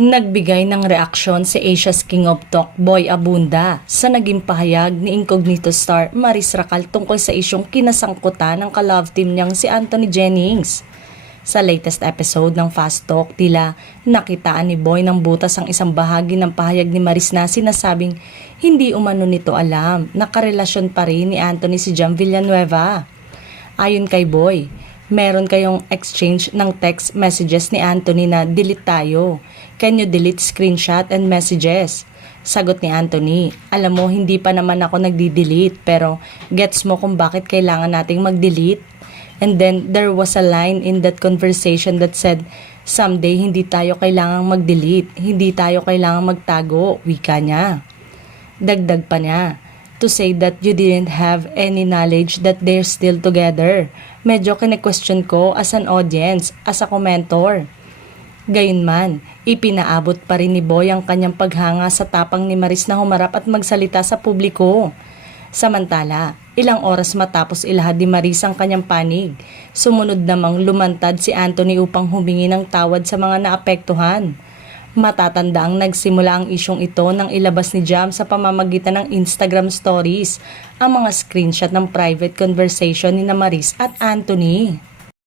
Nagbigay ng reaksyon si Asia's King of Talk, Boy Abunda, sa naging pahayag ni Incognito star Maris Racal tungkol sa isyong kinasangkutan ng ka-love team niyang si Anthony Jennings. Sa latest episode ng Fast Talk, tila nakitaan ni Boy ng butas ang isang bahagi ng pahayag ni Maris na sinasabing hindi umano nito alam na karelasyon pa rin ni Anthony si Jam Villanueva. Ayon kay Boy, meron kayong exchange ng text messages ni Anthony na delete tayo. Can you delete screenshot and messages? Sagot ni Anthony, alam mo hindi pa naman ako nagdi-delete pero gets mo kung bakit kailangan nating mag-delete? And then there was a line in that conversation that said, someday hindi tayo kailangang mag-delete, hindi tayo kailangang magtago, wika niya. Dagdag pa niya, to say that you didn't have any knowledge that they're still together. Medyo kine-question ko as an audience, as a commentor. Gayunman, ipinaabot pa rin ni Boy ang kanyang paghanga sa tapang ni Maris na humarap at magsalita sa publiko. Samantala, ilang oras matapos ilahad ni Maris ang kanyang panig, sumunod namang lumantad si Anthony upang humingi ng tawad sa mga naapektuhan. Matatanda ang nagsimula ang isyong ito nang ilabas ni Jam sa pamamagitan ng Instagram stories ang mga screenshot ng private conversation ni Maris at Anthony.